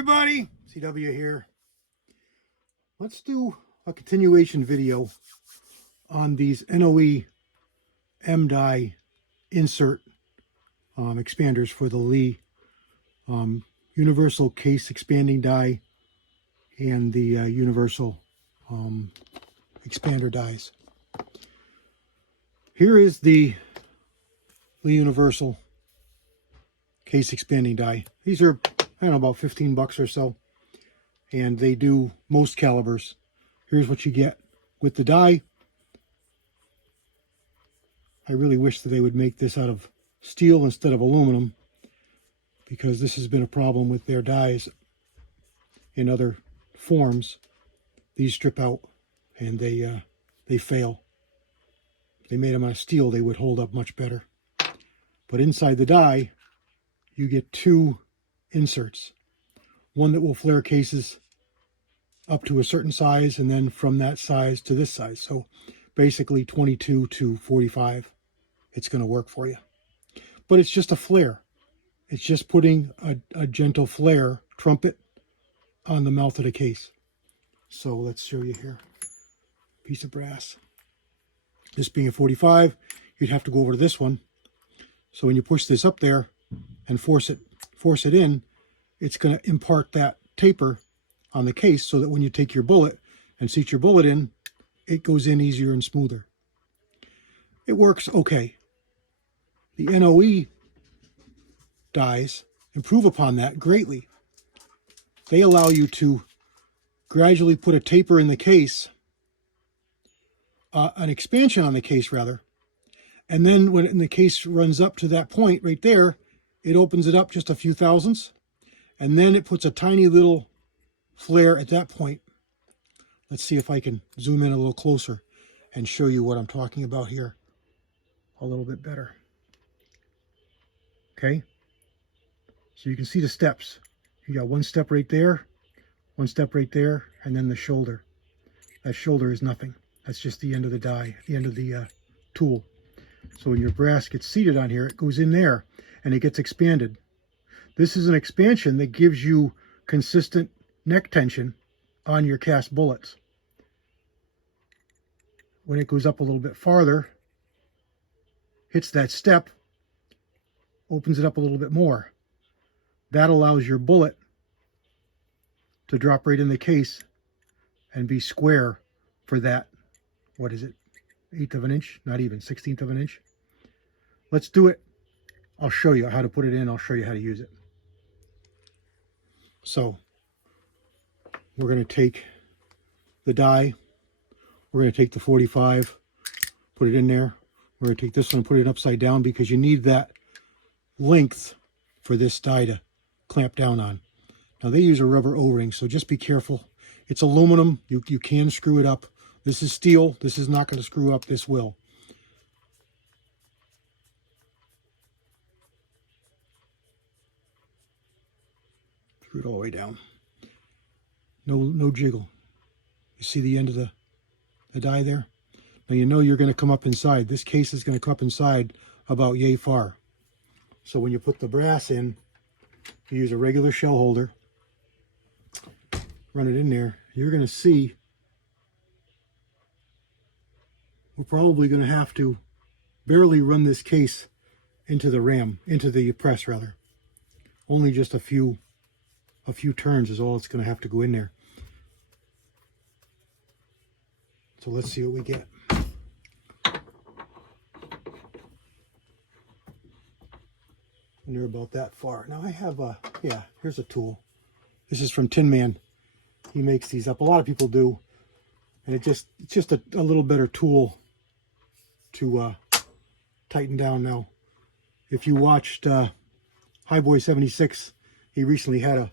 everybody, CW here. Let's do a continuation video on these NOE M-die insert expanders for the Lee universal case expanding die and the universal expander dies. Here is the Lee universal case expanding die. These are, I don't know, about 15 bucks or so, and they do most calibers. Here's what you get with the die. I really wish that they would make this out of steel instead of aluminum, because this has been a problem with their dies in other forms. These strip out and they fail. If they made them out of steel, they would hold up much better. But inside the die, you get two inserts. One that will flare cases up to a certain size, and then from that size to this size. So basically 22 to 45, it's going to work for you. But it's just a flare. It's just putting a gentle flare trumpet on the mouth of the case. So let's show you here. Piece of brass. This being a 45, you'd have to go over to this one. So when you push this up there and force it in, it's going to impart that taper on the case so that when you take your bullet and seat your bullet in, it goes in easier and smoother. It works okay. The NOE dies improve upon that greatly. They allow you to gradually put a taper in the case, an expansion on the case rather, and then when the case runs up to that point right there, it opens it up just a few thousandths, and then it puts a tiny little flare at that point. Let's see if I can zoom in a little closer and show you what I'm talking about here a little bit better. Okay, so you can see the steps. You got one step right there, one step right there, and then the shoulder. That shoulder is nothing. That's just the end of the die, the end of the tool. So when your brass gets seated on here, it goes in there and it gets expanded. This is an expansion that gives you consistent neck tension on your cast bullets. When it goes up a little bit farther, hits that step, opens it up a little bit more. That allows your bullet to drop right in the case and be square for that, what is it, 1/8 of an inch, not even 1/16 of an inch. Let's do it. I'll show you how to put it in. I'll show you how to use it. So we're going to take the die. We're going to take the 45, put it in there. We're going to take this one and put it upside down because you need that length for this die to clamp down on. Now they use a rubber O-ring, so just be careful. It's aluminum. You can screw it up. This is steel. This is not going to screw up. This will. Screw it all the way down. No jiggle. You see the end of the die there? Now you know you're going to come up inside. This case is going to come up inside about yay far. So when you put the brass in, you use a regular shell holder, run it in there, you're going to see we're probably going to have to barely run this case into the ram, into the press rather. Only just a few turns is all it's going to have to go in there. So let's see what we get. And they're about that far. Now I have yeah, here's a tool. This is from Tin Man. He makes these up. A lot of people do. And it's just a little better tool to tighten down now. If you watched Highboy76, he recently had a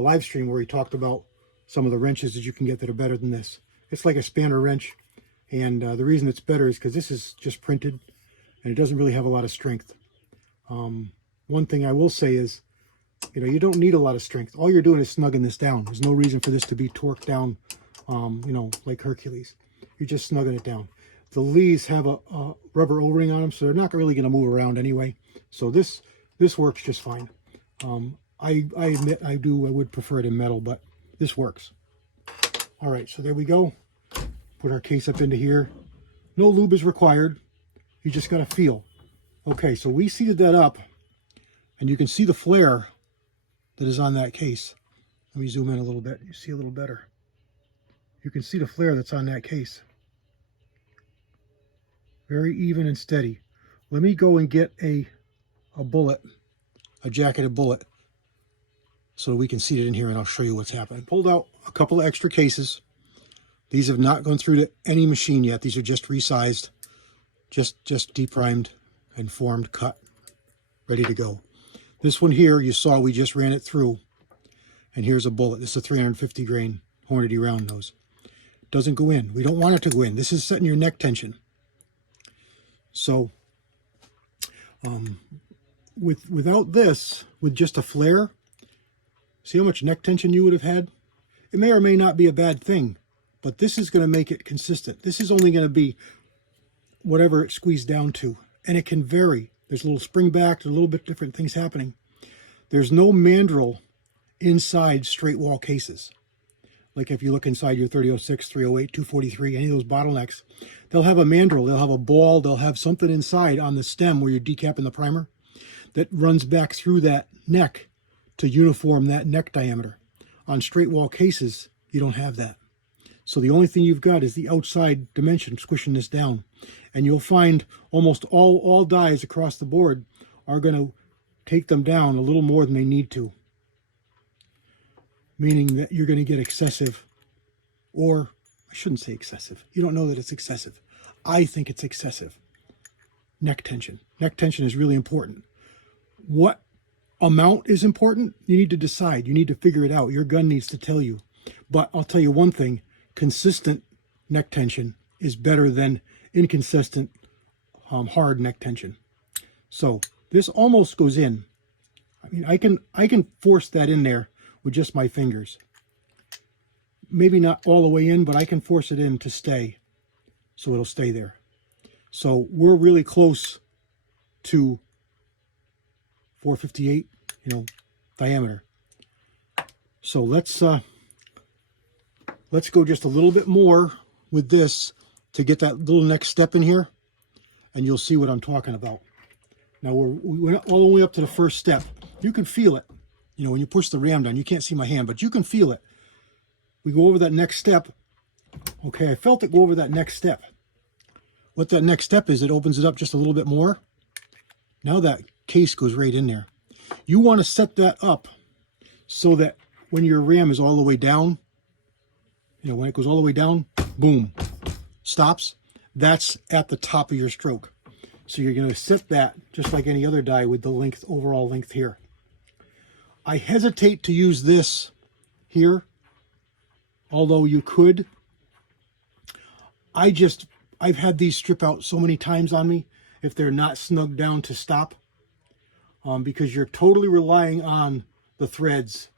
live stream where he talked about some of the wrenches that you can get that are better than this. It's like a spanner wrench, and the reason it's better is because this is just printed and it doesn't really have a lot of strength. One thing I will say is, you know, you don't need a lot of strength. All you're doing is snugging this down. There's no reason for this to be torqued down, you know, like Hercules. You're just snugging it down. The Lees have a rubber O-ring on them, so they're not really going to move around anyway. So this works just fine. I admit I would prefer it in metal, but this works. All right, so there we go. Put our case up into here. No lube is required. You just got to feel. Okay, so we seated that up, and you can see the flare that is on that case. Let me zoom in a little bit. You see a little better. You can see the flare that's on that case. Very even and steady. Let me go and get a bullet, a jacketed bullet, so we can see it in here, and I'll show you what's happening. Pulled out a couple of extra cases. These have not gone through to any machine yet. These are just resized, just deprimed and formed, cut, ready to go. This one here, you saw we just ran it through, and here's a bullet. This is a 350 grain Hornady round nose. Doesn't go in. We don't want it to go in. This is setting your neck tension. So without this, with just a flare, see how much neck tension you would have had? It may or may not be a bad thing, but this is going to make it consistent. This is only going to be whatever it squeezed down to, and it can vary. There's a little spring back, there's a little bit different things happening. There's no mandrel inside straight wall cases. Like if you look inside your 3006, 308, 243, any of those bottlenecks, they'll have a mandrel, they'll have a ball, they'll have something inside on the stem where you're decapping the primer that runs back through that neck to uniform that neck diameter. On straight wall cases, you don't have that. So the only thing you've got is the outside dimension squishing this down. And you'll find almost all dies across the board are going to take them down a little more than they need to. Meaning that you're going to get excessive, or I shouldn't say excessive. You don't know that it's excessive. I think it's excessive. Neck tension. Neck tension is really important. What amount is important? You need to decide. You need to figure it out. Your gun needs to tell you. But I'll tell you one thing. Consistent neck tension is better than inconsistent hard neck tension. So this almost goes in. I mean, I can force that in there with just my fingers. Maybe not all the way in, but I can force it in to stay, so it'll stay there. So we're really close to 458, diameter. So let's go just a little bit more with this to get that little next step in here, and you'll see what I'm talking about. Now we went all the way up to the first step. You can feel it. When you push the ram down, you can't see my hand, but you can feel it. We go over that next step. Okay, I felt it go over that next step. What that next step is, it opens it up just a little bit more. Now that case goes right in there. You want to set that up so that when your ram is all the way down, when it goes all the way down, boom, stops. That's at the top of your stroke. So you're going to set that just like any other die with the length, overall length here. I hesitate to use this here, although you could. I've had these strip out so many times on me if they're not snugged down to stop, because you're totally relying on the threads.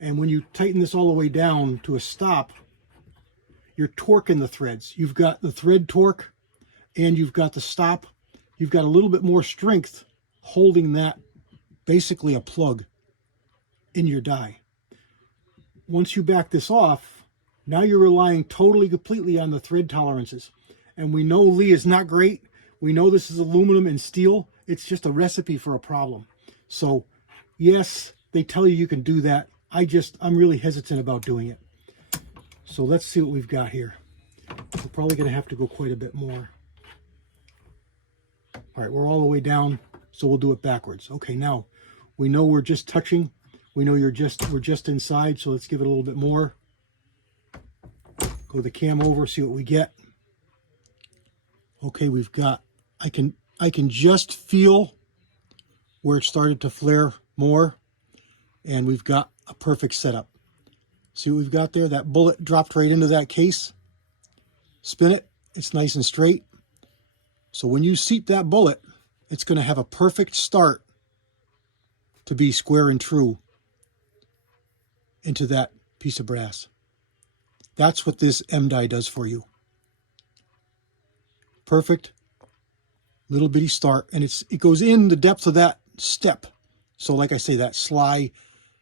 And when you tighten this all the way down to a stop, you're torquing the threads. You've got the thread torque and you've got the stop. You've got a little bit more strength holding that, basically a plug in your die. Once you back this off, now you're relying completely on the thread tolerances. And we know Lee is not great. We know this is aluminum and steel. It's just a recipe for a problem. So yes, they tell you can do that. I'm really hesitant about doing it. So let's see what we've got here. We're probably going to have to go quite a bit more. All right, we're all the way down, so we'll do it backwards. Okay, now we know we're just touching. We know we're just inside, so let's give it a little bit more. Go the cam over, see what we get. Okay, we've got, I can just feel where it started to flare more, and we've got a perfect setup. See what we've got there? That bullet dropped right into that case. Spin it, it's nice and straight. So when you seat that bullet, it's going to have a perfect start to be square and true into that piece of brass. That's what this M die does for you. Perfect little bitty start, and it goes in the depth of that step. So like I say, that sly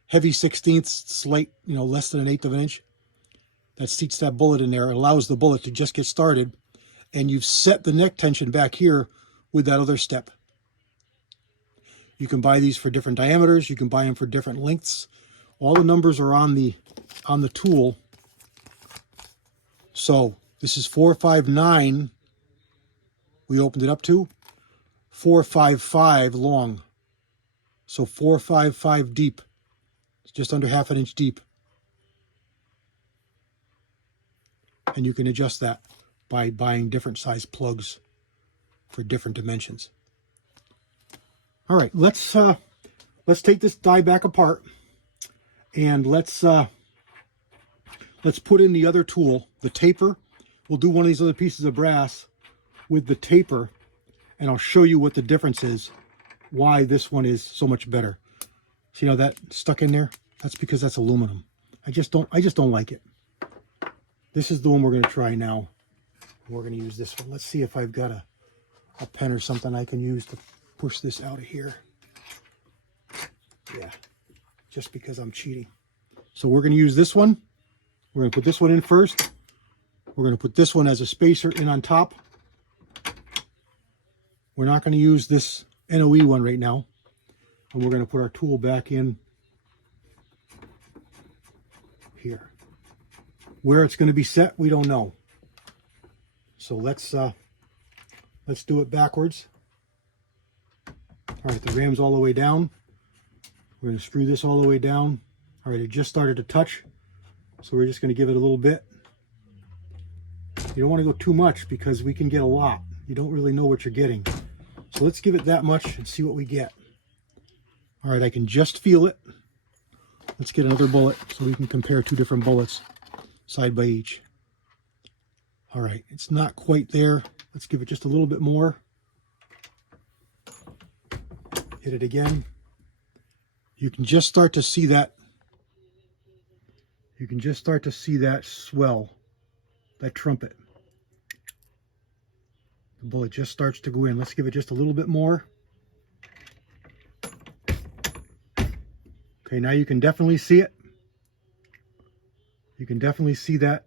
heavy 1/16, slight, less than an eighth of an inch. That seats that bullet in there. It allows the bullet to just get started. And you've set the neck tension back here with that other step. You can buy these for different diameters. You can buy them for different lengths. All the numbers are on the tool. So this is 459. We opened it up to 455 long. So 455 deep. It's just under half an inch deep. And you can adjust that by buying different size plugs for different dimensions. All right, let's take this die back apart, and let's put in the other tool, the taper. We'll do one of these other pieces of brass with the taper, and I'll show you what the difference is, why this one is so much better. See how that stuck in there? That's because that's aluminum. I just don't like it. This is the one we're going to try now. We're going to use this one. Let's see if I've got a pen or something I can use to push this out of here. Yeah, just because I'm cheating. So we're going to use this one. We're going to put this one in first. We're going to put this one as a spacer in on top. We're not going to use this NOE one right now. And we're going to put our tool back in here. Where it's going to be set, we don't know. So let's do it backwards. All right, the ram's all the way down. We're going to screw this all the way down. All right, it just started to touch, so we're just going to give it a little bit. You don't want to go too much because we can get a lot. You don't really know what you're getting. So let's give it that much and see what we get. All right, I can just feel it. Let's get another bullet so we can compare two different bullets side by each. All right, it's not quite there. Let's give it just a little bit more. Hit it again. You can just start to see that. You can just start to see that swell, that trumpet. The bullet just starts to go in. Let's give it just a little bit more. Okay, now you can definitely see it. You can definitely see that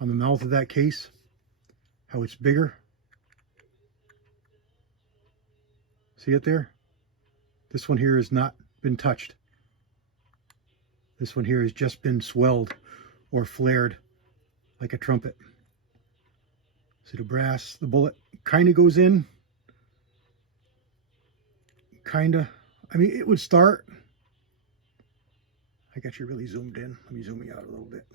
on the mouth of that case, how it's bigger. See it there? This one here has not been touched. This one here has just been swelled or flared like a trumpet. See the brass, the bullet kind of goes in. Kind of. I mean, it would start. I got you really zoomed in. Let me zoom you out a little bit.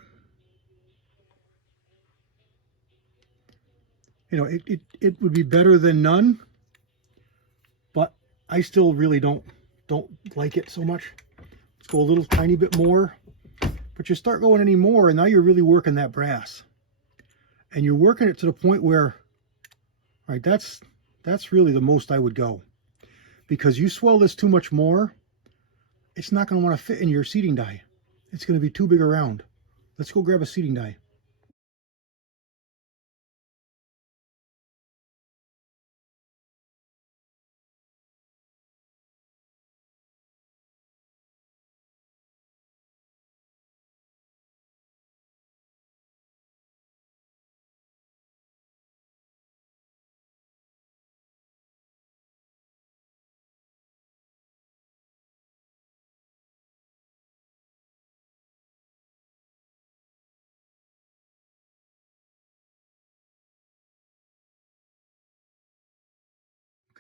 You know, it would be better than none, but I still really don't like it so much. Let's go a little tiny bit more. But you start going any more, and now you're really working that brass. And you're working it to the point where, all right, that's really the most I would go. Because you swell this too much more, it's not going to want to fit in your seating die. It's going to be too big around. Let's go grab a seating die.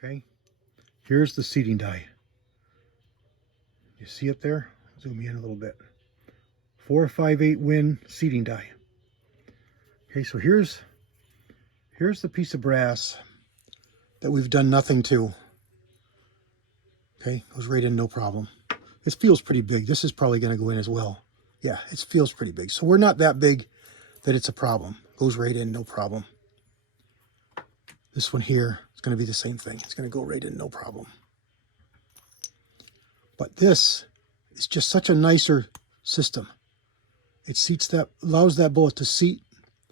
Okay, here's the seating die. You see it there? Zoom in a little bit. 458 Win seating die. Okay, so here's the piece of brass that we've done nothing to. Okay, goes right in, no problem. This feels pretty big. This is probably going to go in as well. Yeah, it feels pretty big. So we're not that big that it's a problem. Goes right in, no problem. This one here is going to be the same thing. It's going to go right in, no problem. But this is just such a nicer system. It seats that, allows that bullet to seat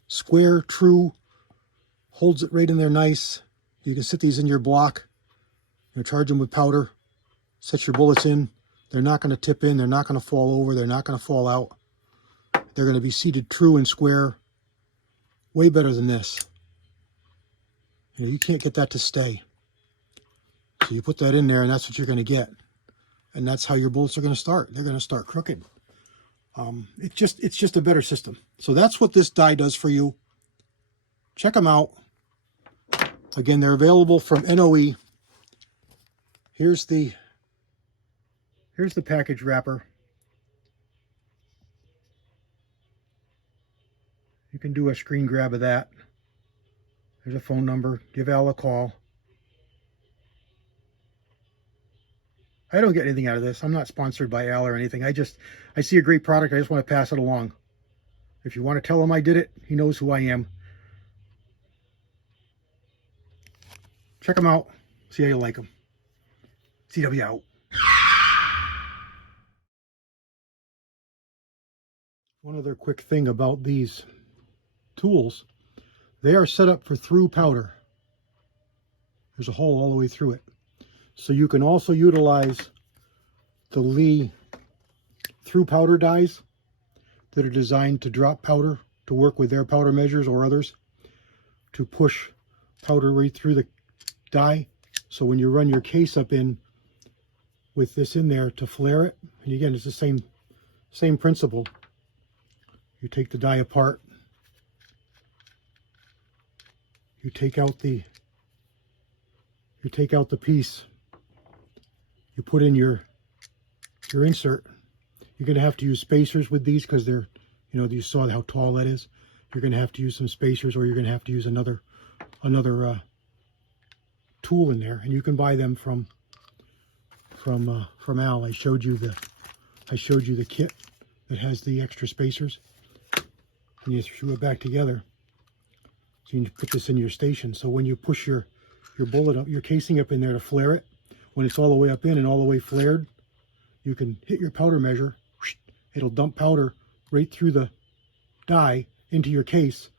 square, true, holds it right in there nice. You can sit these in your block, charge them with powder, set your bullets in, They're not going to tip in. They're not going to fall over. They're not going to fall out. They're going to be seated true and square. Way better than this. You know, you can't get that to stay. So you put that in there and that's what you're going to get. And that's how your bullets are going to start. They're going to start crooked. It's just a better system. So that's what this die does for you. Check them out. Again, they're available from NOE. Here's the package wrapper. You can do a screen grab of that. There's a phone number. Give Al a call. I don't get anything out of this. I'm not sponsored by Al or anything. I see a great product. I just want to pass it along. If you want to tell him I did it, he knows who I am. Check them out. See how you like them. CW out. One other quick thing about these tools. They are set up for through powder. There's a hole all the way through it. So you can also utilize the NOE Thru Powder dies that are designed to drop powder, to work with their powder measures or others, to push powder right through the die. So when you run your case up in with this in there to flare it, and again, it's the same principle. You take the die apart, you take out the piece, you put in your insert. You're going to have to use spacers with these because they're, you know, you saw how tall that is. You're going to have to use some spacers, or you're going to have to use another tool in there, and you can buy them from Al. I showed you the kit that has the extra spacers, and you screw it back together. So you can put this in your station. So when you push your bullet up, your casing up in there to flare it, when it's all the way up in and all the way flared, you can hit your powder measure. It'll dump powder right through the die into your case,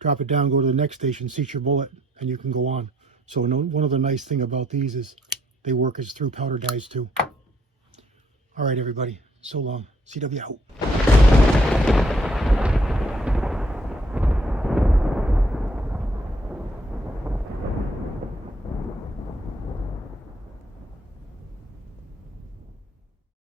drop it down, go to the next station, seat your bullet, and you can go on. So one of the nice thing about these is they work as through powder dies too. All right, everybody. So long. CW out.